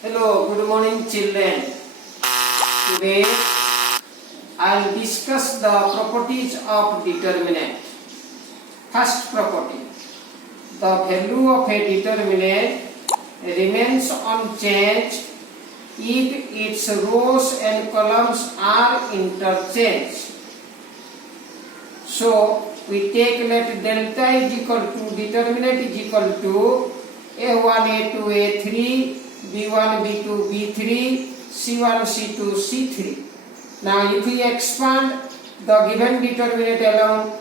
Hello, good morning children. Today I will discuss the properties of determinant. First property. The value of a determinant remains unchanged if its rows and columns are interchanged. So we take let delta is equal to determinant is equal to A1, A2, A3, B1, B2, B3, C1, C2, C3. Now if we expand the given determinant along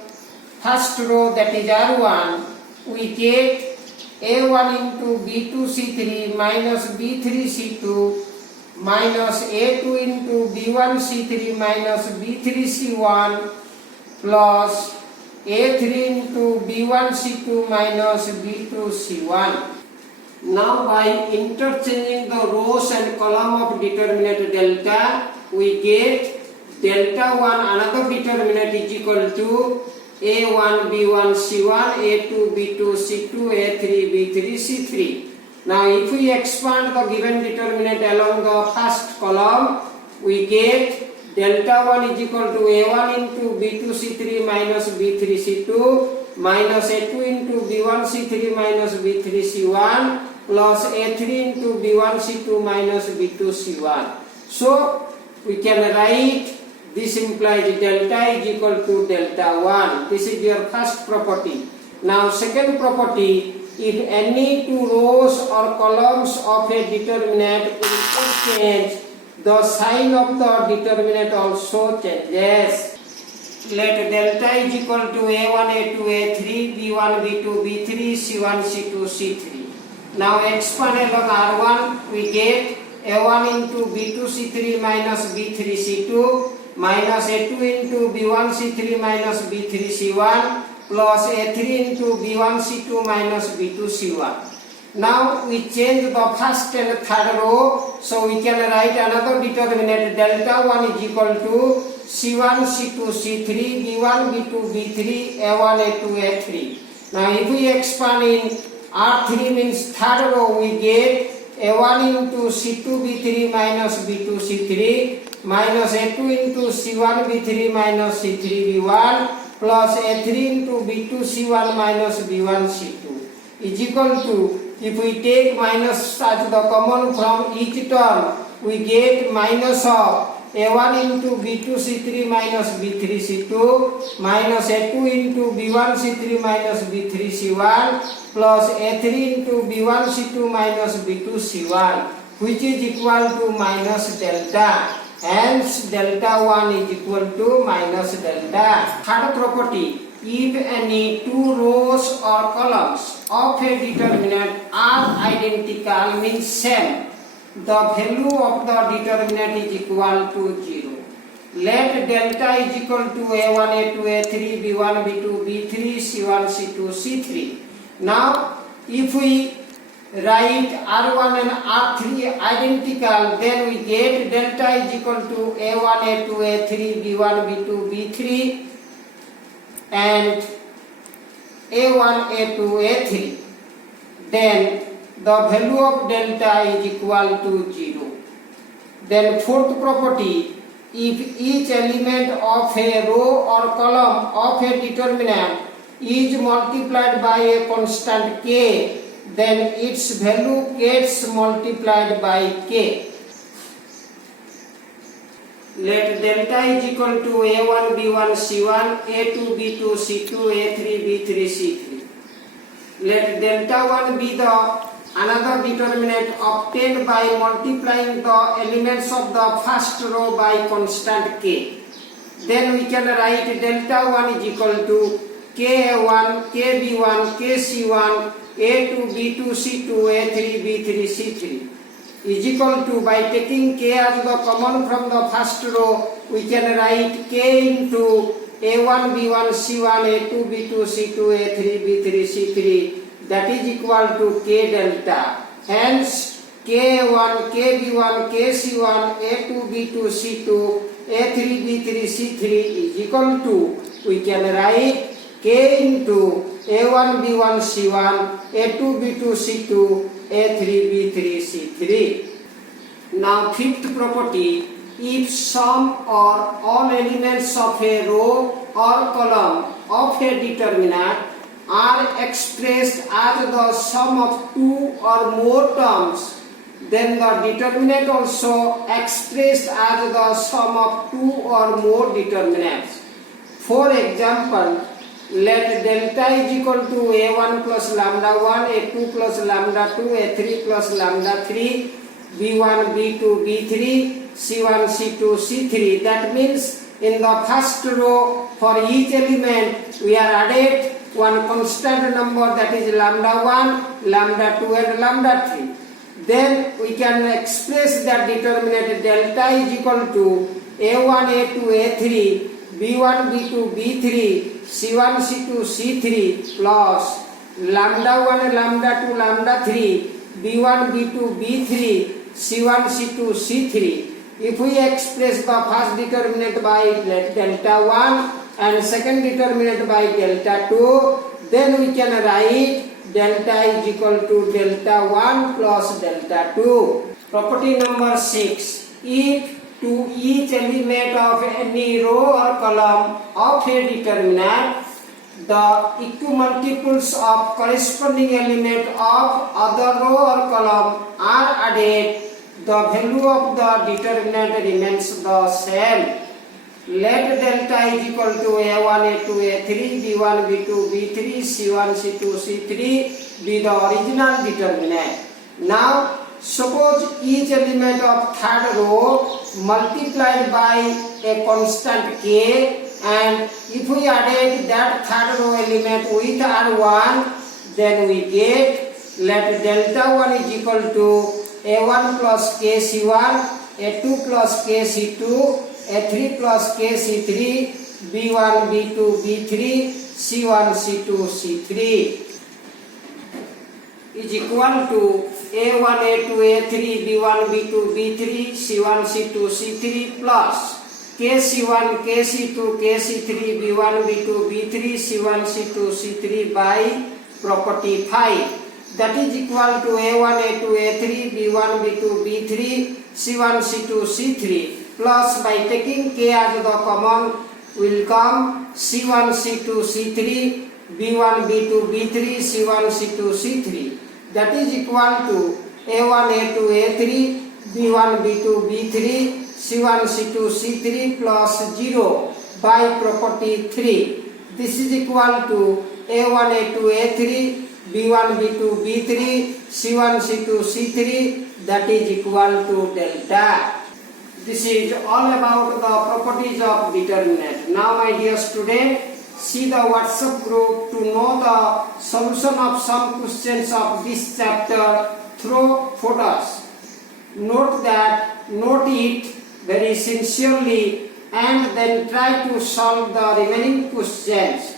first row, that is R1, we get A1 into B2 C3 minus B3 C2 minus A2 into B1 C3 minus B3 C1 plus A3 into B1 C2 minus B2 C1. Now by interchanging the rows and column of determinant delta, we get delta 1 another determinant is equal to A1 B1 C1 A2 B2 C2 A3 B3 C3. Now if we expand the given determinant along the first column, we get delta 1 is equal to A1 into B2 C3 minus B3 C2 minus A2 into B1 C3 minus B3 C1 plus A3 into B1 C2 minus B2 C1. So we can write this implies delta is equal to delta 1. This is your first property. Now second property, if any two rows or columns of a determinant interchange, the sign of the determinant also changes. Let delta is equal to A1, A2, A3, B1, B2, B3, C1, C2, C3. Now expand along R1, we get A1 into B2 C3 minus B3 C2 minus A2 into B1 C3 minus B3 C1 plus A3 into B1 C2 minus B2 C1. Now we change the first and third row, so we can write another determinant delta 1 is equal to C1 C2 C3 B1 B2 B3 A1 A2 A3. Now if we expand in R3 means third row, we get A1 into C2 B3 minus B2 C3 minus A2 into C1 B3 minus C3 B1 plus A3 into B2 C1 minus B1 C2 is equal to, if we take minus as the common from each term, we get minus of A1 into B2 C3 minus B3 C2 minus A2 into B1 C3 minus B3 C1 plus A3 into B1 C2 minus B2 C1, which is equal to minus delta. Hence delta 1 is equal to minus delta. Third property, if any two rows or columns of a determinant are identical, means same, the value of the determinant is equal to 0. Let delta is equal to A1, A2, A3, B1, B2, B3, C1, C2, C3. Now if we write R1 and R3 identical, then we get delta is equal to A1, A2, A3, B1, B2, B3 and A1, A2, A3. Then the value of delta is equal to 0. Then fourth property, if each element of a row or column of a determinant is multiplied by a constant k, then its value gets multiplied by k. Let delta is equal to A1 B1 C1 A2 B2 C2 A3 B3 C3. Let delta 1 be the another determinant obtained by multiplying the elements of the first row by constant k. Then we can write delta 1 is equal to K1, KB1, KC1, A2, B2, C2, A3, B3, C3 is equal to, by taking k as the common from the first row, we can write k into A1, B1, C1, A2, B2, C2, A3, B3, C3, that is equal to k delta. Hence K1, KB1, KC1, A2, B2, C2, A3, B3, C3 is equal to, we can write k into A1, B1, C1, A2, B2, C2, A3, B3, C3. Now fifth property, if some or all elements of a row or column of a determinant are expressed as the sum of two or more terms, then the determinant also expressed as the sum of two or more determinants. For example, let delta is equal to a1 plus lambda 1, a2 plus lambda 2, a3 plus lambda 3, b1, b2, b3, c1, c2, c3. That means in the first row for each element we are added one constant number, that is lambda 1, lambda 2 and lambda 3. Then we can express that determinant delta is equal to a1, a2, a3, b1, b2, b3, c1, c2, c3 plus lambda 1, lambda 2, lambda 3, b1, b2, b3, c1, c2, c3. If we express the first determinant by delta 1 and second determinant by delta 2, then we can write delta is equal to delta 1 plus delta 2. Property number 6. If to each element of any row or column of a determinant, the equimultiples of corresponding element of other row or column are added, the value of the determinant remains the same. Let delta is equal to a1, a2, a3, b1, b2, b3, c1, c2, c3 be the original determinant. Now suppose each element of third row multiplied by a constant k, and if we added that third row element with r1, then we get, let delta 1 is equal to a1 plus kc1, a2 plus kc2, a3 plus kc3, b1, b2, b3, c1, c2, c3 is equal to a1, a2, a3, b1, b2, b3, c1, c2, c3 plus kc1, kc2, kc3, b1, b2, b3, c1, c2, c3 by property 5. That is equal to a1, a2, a3, b1, b2, b3, c1, c2, c3 plus, by taking k as the common, will come c1, c2, c3, b1, b2, b3, c1, c2, c3. That is equal to a1, a2, a3, b1, b2, b3, c1, c2, c3 plus 0 by property 3. This is equal to a1, a2, a3, b1, b2, b3, c1, c2, c3, that is equal to delta. This is all about the properties of determinant. Now my dear student, see the WhatsApp group to know the solution of some questions of this chapter through photos. Note it very sincerely and then try to solve the remaining questions.